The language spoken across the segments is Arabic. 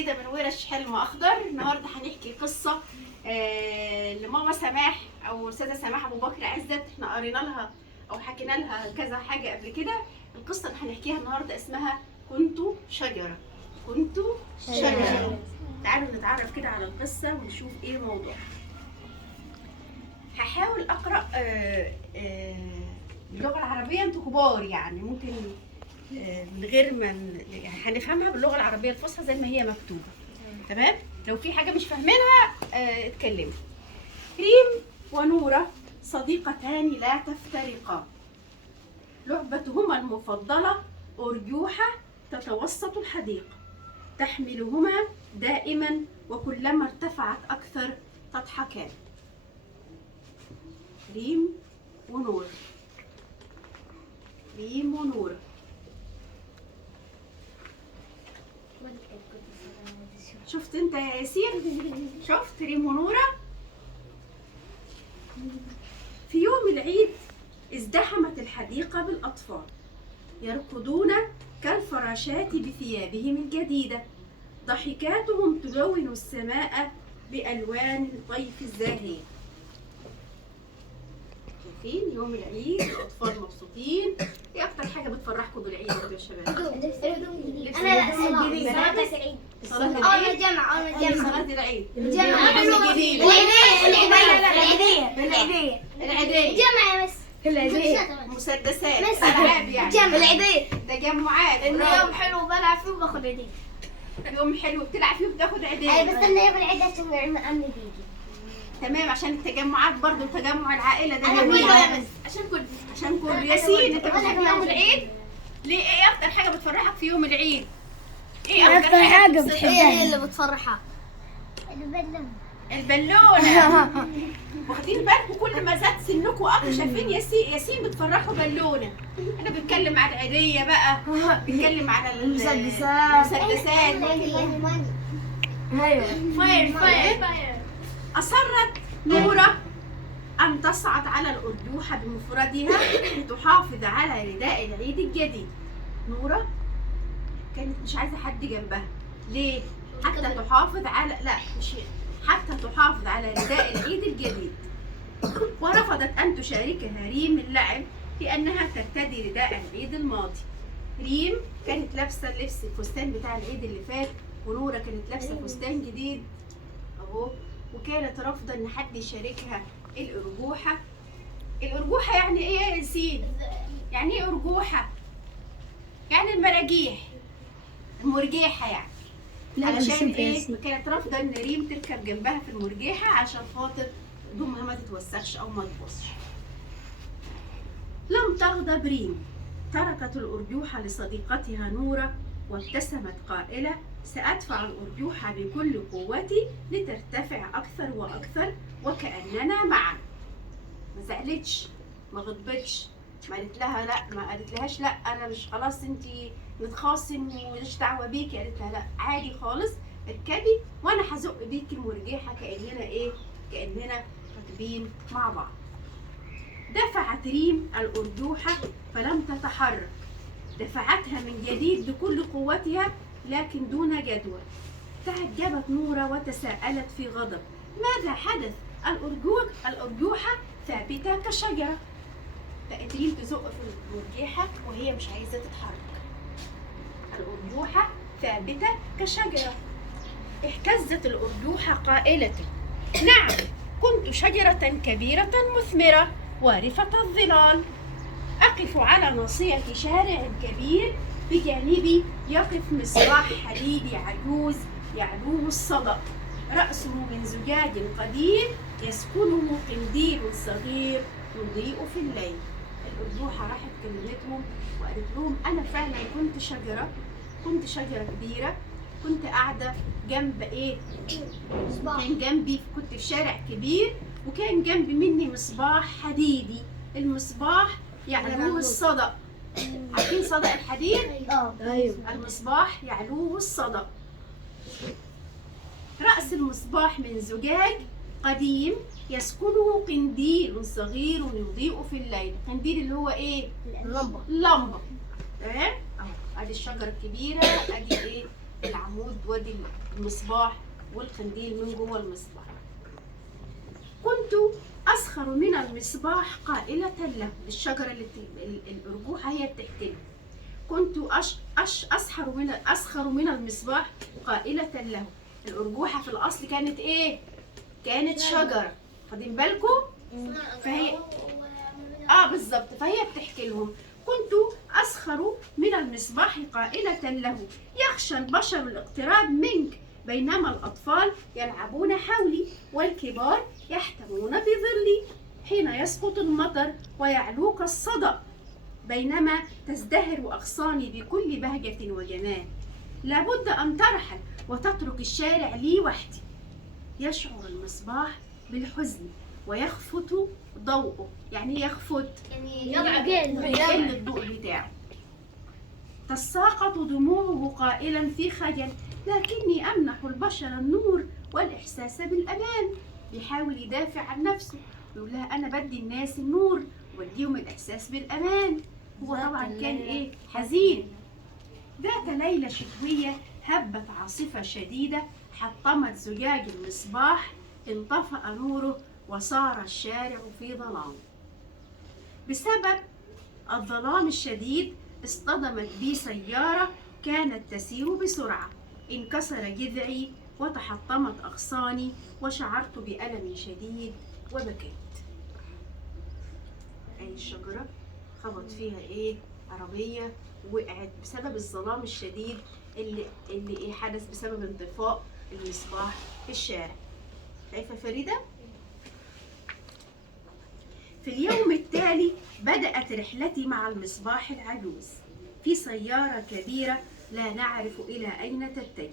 كده من ورش حلم اخضر. النهارده هنحكي قصه لماما سماح او استاذه سماح ابو بكر عزت. احنا قرينا لها او حكينا لها كذا حاجه قبل كده. القصه اللي هنحكيها النهارده اسمها كنت شجره. كنت شجره. تعالوا نتعرف كده على القصه ونشوف ايه الموضوع. هحاول اقرا باللغه العربيه. انتوا كبار يعني ممكن من غير ما هنفهمها باللغه العربيه الفصحى زي ما هي مكتوبه. تمام. لو في حاجه مش فاهمينها اتكلموا. ريم ونوره صديقتان لا تفترقا. لعبتهما المفضله أرجوحة تتوسط الحديقه، تحملهما دائما وكلما ارتفعت اكثر تضحكان. ريم ونوره. ريم ونوره. شفت انت يا ياسين؟ شفت ريم ونوره؟ في يوم العيد ازدحمت الحديقة بالأطفال يركضون كالفراشات بثيابهم الجديدة، ضحكاتهم تلون السماء بألوان الطيف الزاهية. شايفين يوم العيد الأطفال مبسوطين. ايه أكتر حاجة بتفرحكم بالعيد يا شباب؟ صلاة العيد. صلاة العيد. العيدية. مسدسات. ألعاب يعني. تجمعات. يوم حلو بلعب فيه وباخد عيدية. يوم حلو بتلعب فيه وبتاخد عيدية. اي بس انا يوم العيد عشان عمي بيجي. تمام، عشان التجمعات برضو تجمع العائلة ده انا جميل. كل بس عشان كل ياسين انت بتحب يوم العيد؟ ليه؟ ايه أكتر حاجة بتفرحك في يوم العيد؟ ايه أكتر حاجة بتحبها؟ هي اللي بتفرحها البالونة. واخدين بالكم كل ما زاد سنكم اكتر. شايفين ياسين بتفرحوا بالونة. انا بتكلم على العيدية بقى، بتكلم على المسدسات. ايوه فاير. أصرت نورة أن تصعد على الأرجوحة بمفردها لتحافظ على رداء العيد الجديد. نورة كانت مش عايزة حد جنبها. ليه؟ حتى تحافظ على حتى تحافظ على رداء العيد الجديد. ورفضت أن تشاركها ريم اللعب لأنها ترتدي رداء العيد الماضي. ريم كانت لابسة اللبس الفستان بتاع العيد اللي فات، ونورة كانت لابسة فستان جديد أهو، وكانت رافضة إن حد يشاركها الأرجوحة. الأرجوحة يعني إيه يا ياسين؟ يعني إيه أرجوحة؟ يعني المراجيح، المرجيحة يعني. علشان إيه؟ كانت رافضة إن ريم تركب جنبها في المرجيحة عشان خاطر هدومها ما تتوسخش أو ما تبصش. لم تغضب ريم، تركت الأرجوحة لصديقتها نورة وابتسمت قائلة: سأدفع الأرجوحة بكل قوتي لترتفع أكثر وأكثر وكأننا معا. ما زعلتش، ما غضبتش، ما قالت لها لا، ما قالت لهاش لا أنا مش خلاص أنتي نتخاصم وماليش دعوة بيكي. قالت لها لا عادي خالص، اركبي وأنا هزق بيكي المرجيحة كأننا إيه؟ كأننا راكبين مع بعض. دفعت ريم الأرجوحة فلم تتحرك. دفعتها من جديد بكل قوتها لكن دون جدوى. تعجبت نورة وتساءلت في غضب: ماذا حدث؟ الأرجوحة ثابتة كشجرة. بقت ريم تزق في المرجيحة وهي مش عايزة تتحرك. الأرجوحة ثابتة كشجرة. اهتزت الأرجوحة قائلة: نعم، كنت شجرة كبيرة مثمرة وارفة الظلال. أقف على ناصية شارع كبير، بجانبي يقف مصباح حديدي عجوز يعلوه الصدى، رأسه من زجاج قديم يسكنه قنديل صغير يضيء في الليل. الأرجوحة راحت كلمتهم وقالت لهم: أنا فعلا كنت شجرة كبيرة، كنت قاعدة جنب إيه؟ كان جنبي، كنت في شارع كبير وكان جنب مني مصباح حديدي. المصباح يعلوه الصدى. عارفين صدى الحديد؟ ايوه. المصباح يعلوه الصدى. رأس المصباح من زجاج قديم يسكنه قنديل صغير يضيء في الليل. قنديل اللي هو ايه؟ اللمبة. اللمبة. تمام؟ اهو ادي الشجرة الكبيرة، ادي ايه؟ العمود وادي المصباح والقنديل من جوه المصباح. كنت أسخر من المصباح قائلة له، الشجرة اللي الأرجوحة هي بتحكي له. كنت أسخر من المصباح قائلة له. الأرجوحة في الأصل كانت إيه؟ كانت شجرة، خدين بالكم؟ فهي بالظبط، فهي بتحكي لهم كنت أسخر من المصباح قائلة له يخشى البشر الاقتراب منك، بينما الأطفال يلعبون حولي والكبار يحتمون بظلي، حين يسقط المطر ويعلوك الصدأ، بينما تزدهر أغصاني بكل بهجة وجمال. لابد أن ترحل وتترك الشارع لي وحدي. يشعر المصباح بالحزن ويخفت ضوءه، يعني يخفت بيقل الضوء بتاعه. تساقط دموعه قائلا في خجل لكني أمنح البشر النور والإحساس بالأمان. بيحاول يدافع عن نفسه، يقول لها أنا بدي الناس النور وبديهم الإحساس بالأمان. هو طبعا كان إيه؟ حزين. ذات ليلة شتوية هبت عاصفة شديدة حطمت زجاج المصباح، انطفأ نوره وصار الشارع في ظلام. بسبب الظلام الشديد اصطدمت بي سيارة كانت تسير بسرعة، انكسر جذعي وتحطمت أغصاني وشعرت بألم شديد وبكيت. أي الشجرة خبط فيها إيه؟ عربية، وقعت بسبب الظلام الشديد اللي إيه حدث بسبب انطفاء المصباح في الشارع. شايفة فريدة؟ في اليوم التالي بدأت رحلتي مع المصباح العجوز في سيارة كبيرة لا نعرف إلى أين تتجه.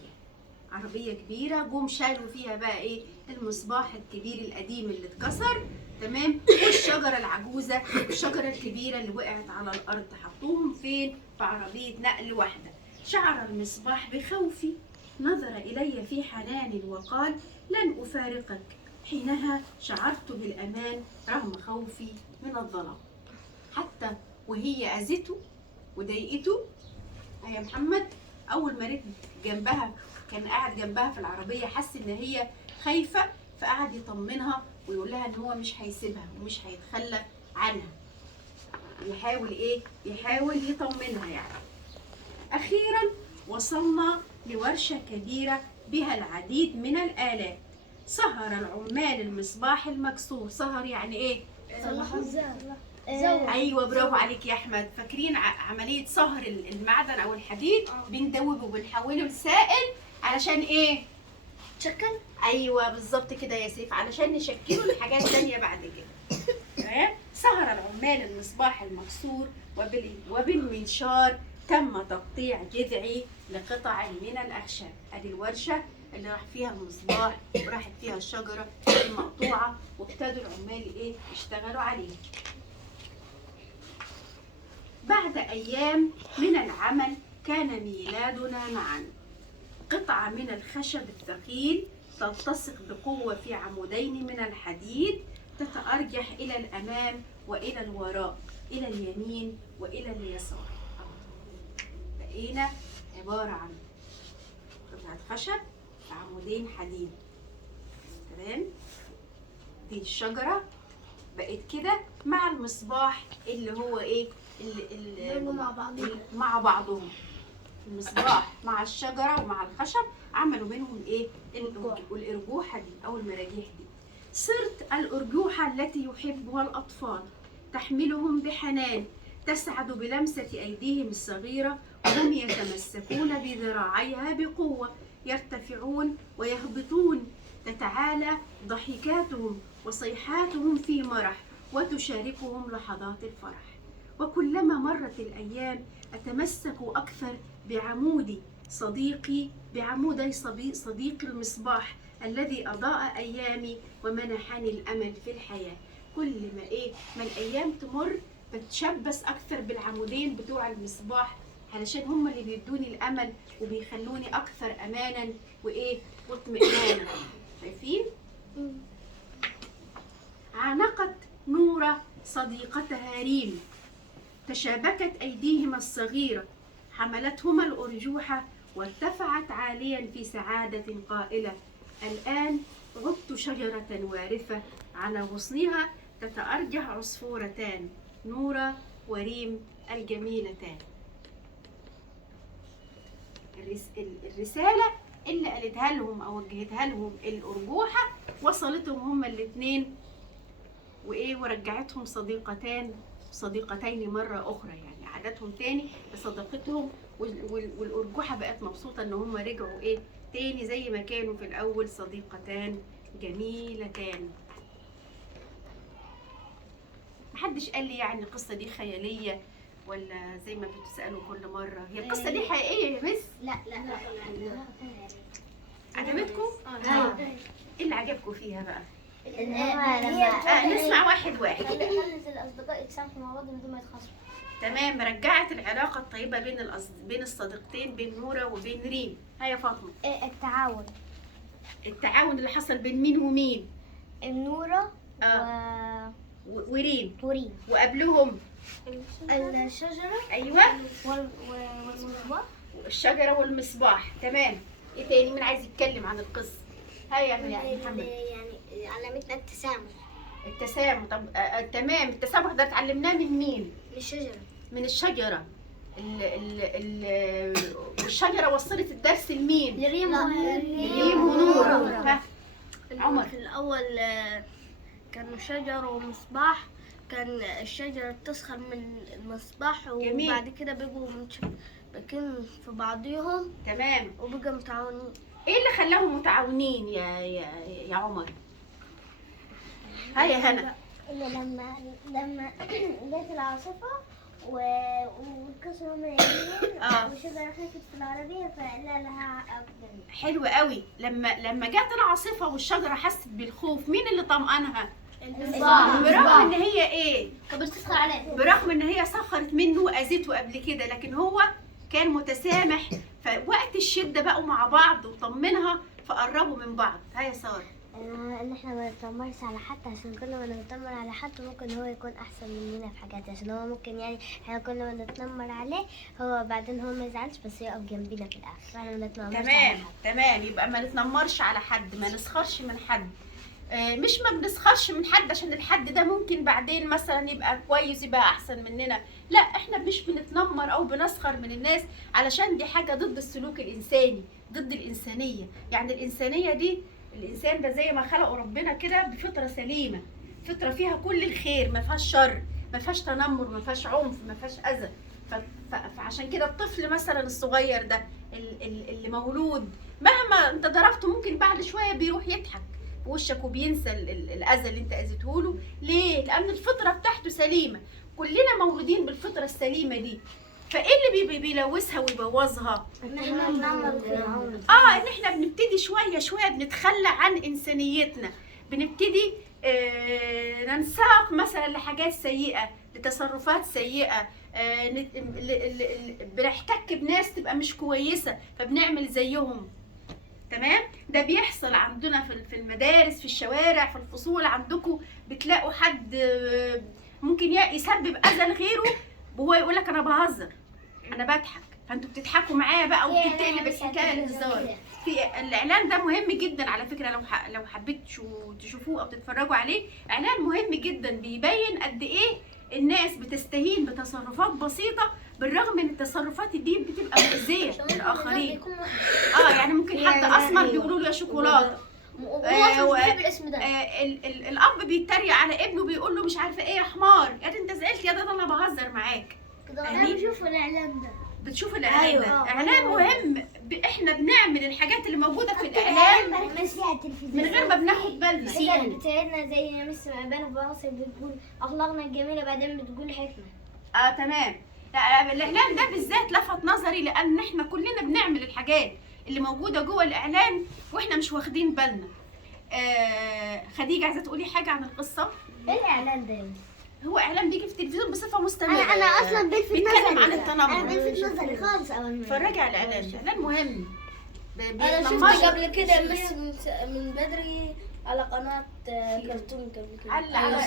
عربية كبيرة جم شالوا فيها بقى إيه؟ المصباح الكبير القديم اللي اتكسر، تمام، والشجرة العجوزة والشجرة الكبيرة اللي وقعت على الأرض، حطوهم فين؟ في عربية نقل واحدة. شعر المصباح بخوفي، نظر إلي في حنان وقال لن أفارقك. حينها شعرت بالأمان رغم خوفي من الظلام. حتى وهي أذته وضايقته يا محمد، أول ما ركب جنبها كان قاعد جنبها في العربية، حس إن هي خايفة، فقعد يطمنها ويقول لها إن هو مش هيسيبها ومش هيتخلى عنها. يحاول إيه؟ يحاول يطمنها يعني. أخيرا وصلنا لورشة كبيرة بها العديد من الآلات. سهر العمال المصباح المكسور. سهر يعني إيه؟ ايوه برافو عليك يا احمد. فاكرين عمليه سهر المعدن او الحديد؟ بندوبه وبنحوله لسائل علشان ايه؟ شكل. ايوه بالظبط كده يا سيف، علشان نشكله لحاجات تانية بعد كده. تمام. سهر العمال المصباح المكسور وبالمنشار تم تقطيع جذعي لقطع من الاخشاب. ادي الورشه اللي راح فيها المصباح وراحت فيها الشجره المقطوعه، وابتدوا العمال ايه؟ يشتغلوا عليها. بعد أيام من العمل كان ميلادنا معا. قطعة من الخشب الثقيل تلتصق بقوة في عمودين من الحديد، تتأرجح إلى الأمام وإلى الوراء، إلى اليمين وإلى اليسار. بقينا عبارة عن قطعة خشب وعمودين حديد، تمام؟ دي الشجرة بقت كده مع المصباح اللي هو إيه؟ مع بعضهم. المصباح مع الشجرة ومع الخشب عملوا منهم ايه؟ الأرجوحة دي أو المراجيح دي. صرت الأرجوحة التي يحبها الأطفال، تحملهم بحنان، تسعد بلمسة أيديهم الصغيرة وهم يتمسكون بذراعيها بقوة، يرتفعون ويهبطون، تتعالى ضحكاتهم وصيحاتهم في مرح وتشاركهم لحظات الفرح. وكلما مرت الأيام أتمسك أكثر بعمودي صديقي المصباح الذي أضاء أيامي ومنحني الأمل في الحياة. كل ما الأيام تمر بتشبث أكثر بالعمودين بتوع المصباح، علشان هم اللي بيدوني الأمل وبيخلوني أكثر أمانا واطمئنانا. شايفين؟ عانقت نورة صديقتها ريم، تشابكت أيديهما الصغيرة، حملتهما الأرجوحة وارتفعت عاليا في سعادة قائلة: الآن عدت شجرة وارفة، على غصنها تتأرجح عصفورتان، نورة وريم الجميلتان. الرسالة اللي قالتها لهم أو وجهتها لهم الأرجوحة وصلتهم هما الاتنين، وإيه، ورجعتهم صديقتين مرة أخرى، يعني عادتهم تاني بصداقتهم، والأرجوحة بقت مبسوطة إن هما رجعوا إيه تاني زي ما كانوا في الأول، صديقتان جميلتان. محدش قال لي يعني القصة دي خيالية ولا زي ما بتسألوا كل مرة، هي القصة دي حقيقية يا مس؟ لا. عجبتكم؟ ايوه. ايه اللي عجبكم فيها بقى؟ لما نسمع واحد. خلت الأصدقاء يتسامحوا مع بعض من غير ما يتخاصموا. تمام، رجعت العلاقة الطيبة بين الصديقتين، بين نورة وبين ريم. هيا فاطمة. التعاون اللي حصل بين مين ومين؟ النورة وريم. وريم. وقبلهم الشجرة. ايوه. والمصباح. الشجرة والمصباح. تمام. ايه تاني؟ مين عايز يتكلم عن القصة؟ هيا يا محمد. يعني علمتنا التسامح. التسامح. طب تمام، التسامح ده اتعلمناه من مين؟ من الشجرة. من الشجرة. والشجرة وصلت الدرس لمين؟ لريم ونور. عمر. في الأول كانوا شجر ومصباح، كان الشجرة بتسخر من المصباح، جميل. وبعد كده بقوا متشابكين في بعضيهم تمام. وبقوا متعاونين. ايه اللي خلاهم متعاونين يا عمر؟ هيا هنا. لما جت العاصفة وانكسروا من اليمين والشجرة خافت في العربية فقال لها أبدا. حلو قوي. لما جت العاصفة والشجرة حست بالخوف، مين اللي طمأنها؟ المصباح. برغم ان هي ايه؟ كانت بتسخر عليه. برغم ان هي سخرت منه واذته قبل كده، لكن هو كان متسامح، فوقت الشدة بقوا مع بعض وطمنها فقربوا من بعض. هيا سارة. ان احنا ما نتنمرش على حد، عشان كل ما نتنمر على حد ممكن هو يكون احسن مننا في حاجات، عشان هو ممكن يعني احنا كل ما نتنمر عليه هو بعدين هو ما يزعلش بس يقف جنبنا في الاخر، فاحنا ما نتنمرش على تمام حد. تمام. يبقى ما نتنمرش على حد، ما نسخرش من حد. مش ما بنسخرش من حد عشان الحد ده ممكن بعدين مثلا يبقى كويس يبقى احسن مننا، لا، احنا مش بنتنمر او بنسخر من الناس علشان دي حاجة ضد السلوك الانساني، ضد الانسانية. يعني الانسانية دي، الانسان ده زي ما خلقه ربنا كده بفطرة سليمة، فطرة فيها كل الخير، ما فيهاش شر، ما فيهاش تنمر، ما فيهاش عنف، ما فيهاش اذى. فعشان كده الطفل مثلا الصغير ده اللي مولود مهما انت ضربته ممكن بعد شوية بيروح يضحك في وشك وبينسى الاذى اللي انت اذيته له. ليه؟ لان الفطرة بتاعته سليمة، كلنا مولودين بالفطرة السليمة دي. فايه اللي بيلوثها ويبوظها؟ ان احنا نتنمر ونعاون. ان احنا بنبتدي شويه شويه بنتخلى عن انسانيتنا، بنبتدي ننساق مثلا لحاجات سيئه، لتصرفات سيئه، بنحتك بناس تبقى مش كويسه فبنعمل زيهم. تمام؟ ده بيحصل عندنا في المدارس، في الشوارع، في الفصول. عندكم بتلاقوا حد ممكن يسبب اذى لغيره وهو يقول لك انا بهزر، انا بضحك، فانتوا بتضحكوا معايا بقى وبتقلب الحكايه لهزار. في الاعلان ده مهم جدا على فكره، لو حبيتوا تشوفوه او تتفرجوا عليه، اعلان مهم جدا بيبين قد ايه الناس بتستهين بتصرفات بسيطه، بالرغم ان التصرفات دي بتبقى مؤذيه للاخرين. يعني ممكن حد اسمر بيقولوا له يا شوكولاته، بحب الاسم ده. الاب بيتريق على ابنه بيقول له مش عارفه ايه يا حمار، يا انت زعلت يا ده انا بهزر معاك. انا بشوف الاعلان ده. بتشوف الاعلان ده؟ اعلان مهم. احنا بنعمل الحاجات اللي موجوده في الاعلان من غير ما بناخد بالنا. بتاعتنا زي مس بنو باصر بتقول اخلاقنا الجميله، بعدين بتقول حكمه. تمام. الاعلان ده بالذات لفت نظري لان احنا كلنا بنعمل الحاجات اللي موجوده جوه الاعلان واحنا مش واخدين بالنا. خديجه عايزه تقولي حاجه عن القصه؟ ايه الاعلان ده؟ هو اعلان بيجي في التلفزيون بصفه مستمره. انا اصلا بيتكلم عن التنمر. انا بلفت نظري خالص اول ما اتفرجي على الاعلان ده، اعلان مهم. انا شفت قبل كده بس من بدري على قناة كرتون قبل كده. على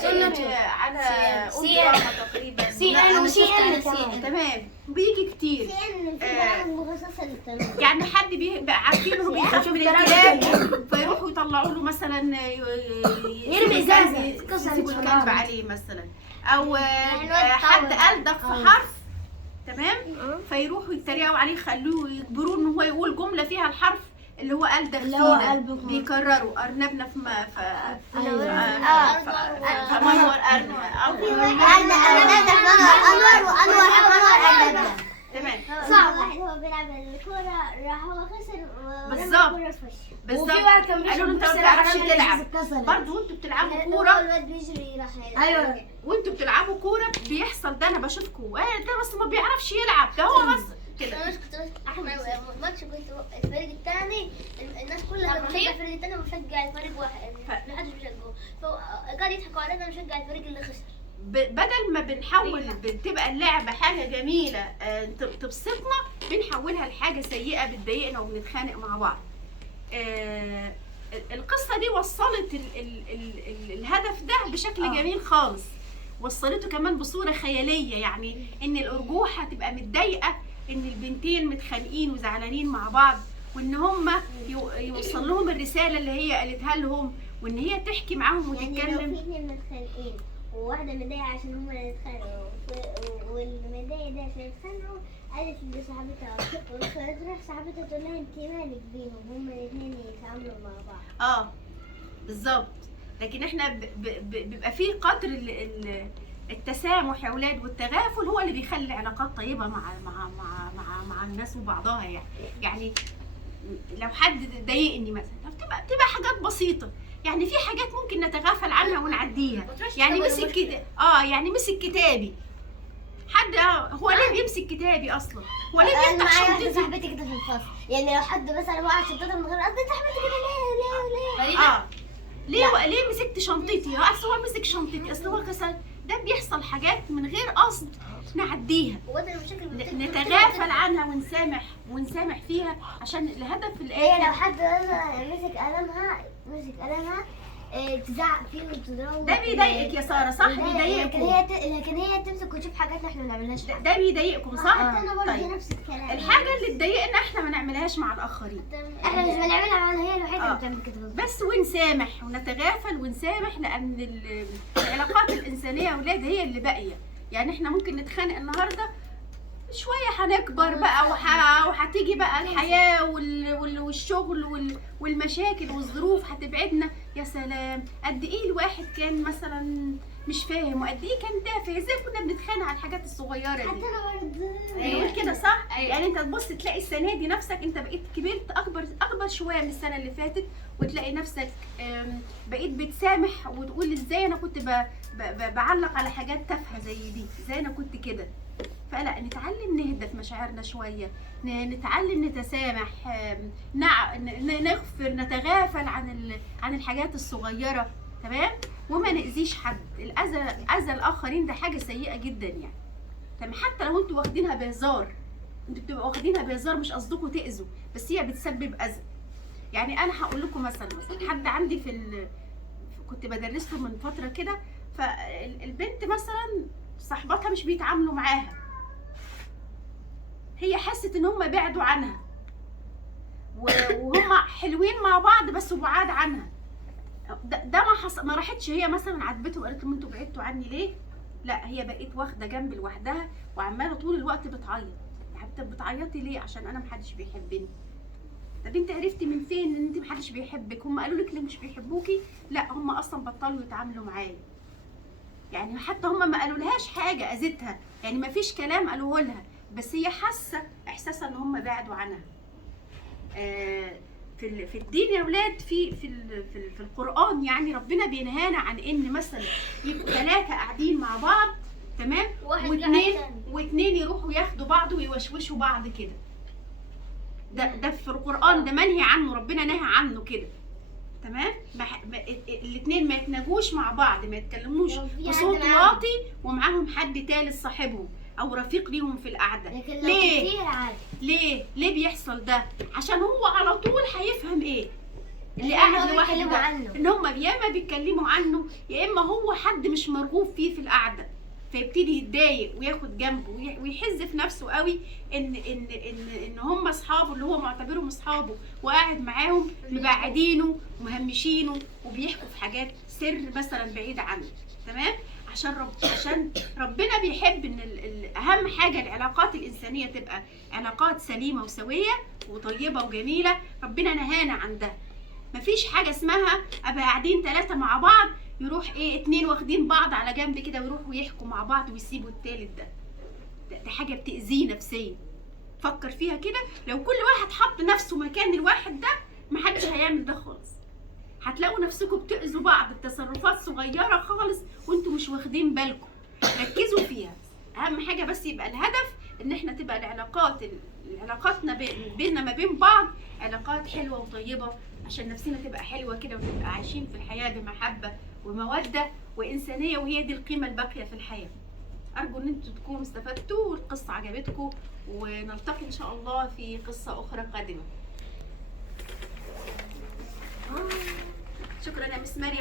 سي دراما تقريبا. تمام، بيجي كتير. يعني حد بيبقى عارفين انه بيخاف من الكلاب فيروحوا يطلعوا له مثلا يرمي ازازة يسيبوا الكلب عليه مثلا، او حد ألدغ في حرف، تمام، فيروحوا يتريقوا عليه يخلوه يجبروه ان هو يقول جمله فيها الحرف اللي هو ألدغ فيه ده، بيكرروا أرنبنا في فمنور أرنب. تمام. صعب. واحد هو بيلعب الكورة راح هو خسر بالظبط. وفي واحد كان قالوا له انت ما بتعرفش تلعب، برضه وانتوا بتلعبوا كورة. الواد بيجري راح ايوه وانتوا بتلعبوا كورة بيحصل ده، انا بشوفكم ده بس ما بيعرفش يلعب، ده هو بس كده. انا كنت احمد ماتش كنت الفريق الثاني الناس كلها كانت بتشجع الفريق الثاني ومشجع الفريق واحد ما حدش بيشجعه، فقاعد يضحكوا علينا نشجع الفريق اللي خسر. بدل ما بنحول بتبقى اللعبة حاجة جميلة تبسطنا، بنحولها لحاجة سيئة بتضايقنا وبنتخانق مع بعض. القصة دي وصلت الهدف ده بشكل جميل خالص، وصلته كمان بصورة خيالية، يعني ان الأرجوحة تبقى متضايقة ان البنتين متخانقين وزعلانين مع بعض، وان هم يوصل لهم الرسالة اللي هي قالتها لهم، وان هي تحكي معاهم وتتكلم. يعني لو في اتنين متخانقين وواحدة متضايقة عشان هما اللي اتخانقوا والمتضايقة دي عشان اتخانقوا قالت لصاحبتها، فتروح صاحبتها تقول لها انت مالك بيهم، هما الاتنين يتعاملوا مع بعض. بالظبط. لكن احنا بيبقى فيه قدر التسامح يا اولاد، والتغافل هو اللي بيخلي العلاقات طيبه مع الناس وبعضها. يعني لو حد ضايقني مثلا بتبقى حاجات بسيطه، يعني في حاجات ممكن نتغافل عنها ونعديها. يعني مسك كده يعني مسك كتابي، حد هو ليه بيمسك كتابي اصلا؟ هو ليه بيفتح شنطتي؟ صاحبتي كده في الفصل، يعني لو حد مثلا وقع شنطتها من غير قصد صاحبتي كده ليه مسكت شنطتي؟ اصل هو مسك شنطتي، اصل هو كسر. ده بيحصل حاجات من غير قصد نعديها، نتغافل عنها ونسامح فيها عشان الهدف الاخر. لو حد مسك قلمها تزعق فيه وتضربه، ده بيضايقك يا ساره صح؟ بيضايقكم. لكن هي تمسك وتشوف حاجات احنا ما بنعملهاش. ده بيضايقكم صح؟ انا برضه طيب. نفس الكلام. الحاجه اللي تضايقنا احنا ما نعملهاش مع الاخرين، احنا مش بنعملها معاها، هي الوحيده اللي بتعمل كده بس. ونسامح ونتغافل ونسامح، لان العلاقات الانسانيه يا اولاد هي اللي باقيه. يعني احنا ممكن نتخانق النهارده، شويه هنكبر بقى وهتيجي بقى الحياه والشغل والمشاكل والظروف هتبعدنا. يا سلام، قد ايه الواحد كان مثلا مش فاهم، وقد ايه كان تافه، ازاي كنا بنتخانق على الحاجات الصغيره دي. حتى انا برضه بنقول كده صح؟ يعني انت تبص تلاقي السنه دي نفسك انت بقيت كبرت اكبر شويه من السنه اللي فاتت، وتلاقي نفسك بقيت بتسامح وتقول ازاي انا كنت بعلق على حاجات تافهه زي دي، ازاي انا كنت كده. فلا، نتعلم نهدى في مشاعرنا شويه، نتعلم نتسامح، نغفر، نتغافل عن الحاجات الصغيره، تمام، وما نأذيش حد. اذى الاخرين ده حاجه سيئه جدا يعني، تمام. حتى لو انتوا واخدينها بهزار، انتوا بتبقوا واخدينها بهزار، مش قصدكم تأذوا، بس هي بتسبب اذى. يعني انا هقول لكم مثلا حد عندي كنت بدرس له من فتره كده، فالبنت مثلا صاحباتها مش بيتعاملوا معاها، هي حست ان هم بعدوا عنها وهم حلوين مع بعض بس بعاد عنها. ده ما راحتش هي مثلا عاتبته وقالت لهم انتوا بعدتوا عني ليه؟ لا، هي بقيت واخده جنب لوحدها وعماله طول الوقت بتعيط. طب بتعيطي ليه؟ عشان انا محدش بيحبني. طب انت عرفتي من فين ان انت محدش بيحبك؟ هم قالوا لك ليه مش بيحبوكي؟ لا، هم اصلا بطلوا يتعاملوا معايا. يعني حتى هم ما قالولهاش حاجه اذتها، يعني ما فيش كلام قالوه لها، بس هي حاسه احساسها ان هم بعدوا عنها. في الدين يا اولاد، في القران، يعني ربنا بينهانا عن ان مثلا يبقوا 3 قاعدين مع بعض، تمام، واثنين يروحوا ياخدوا بعض ويوشوشوا بعض كده. ده في القران، ده منهي عنه، ربنا نهى عنه كده، تمام. الاثنين ما يتناجوش مع بعض، ما يتكلموش بصوت واطي ومعاهم حد ثالث صاحبهم او رفيق ليهم في القعده. ليه بيحصل ده؟ عشان هو على طول هيفهم ايه؟ اللي قاعد هما لوحده بيتكلموا ده. عنه. ان هم يا اما بيتكلموا عنه يا اما هو حد مش مرغوب فيه في القعده، فيبتدي يتضايق وياخد جنبه ويحز في نفسه قوي ان هم اصحابه اللي هو معتبرهم اصحابه وقاعد معاهم مبعدينه ومهمشينه وبيحكوا في حاجات سر مثلا بعيده عنه. تمام؟ عشان ربنا بيحب ان اهم حاجه العلاقات الانسانيه تبقى علاقات سليمه وسويه وطيبه وجميله. ربنا نهانا عن ده. مفيش حاجه اسمها ابقى قاعدين 3 مع بعض يروح 2 واخدين بعض على جنب كده ويروحوا يحكوا مع بعض ويسيبوا التالت ده حاجه بتاذيه نفسيا. فكر فيها كده، لو كل واحد حط نفسه مكان الواحد ده محدش هيعمل ده خالص. هتلاقوا نفسكم بتأذوا بعض بتصرفات صغيره خالص وانتوا مش واخدين بالكم. ركزوا فيها. اهم حاجه بس يبقى الهدف ان احنا تبقى علاقاتنا بيننا ما بين بعض علاقات حلوه وطيبه، عشان نفسنا تبقى حلوه كده ونبقى عايشين في الحياه بمحبه وموده وانسانيه، وهي دي القيمه الباقيه في الحياه. ارجو ان انتوا تكونوا استفدتوا والقصه عجبتكم، ونلتقي ان شاء الله في قصه اخرى قادمه. شكرا يا مس مريم.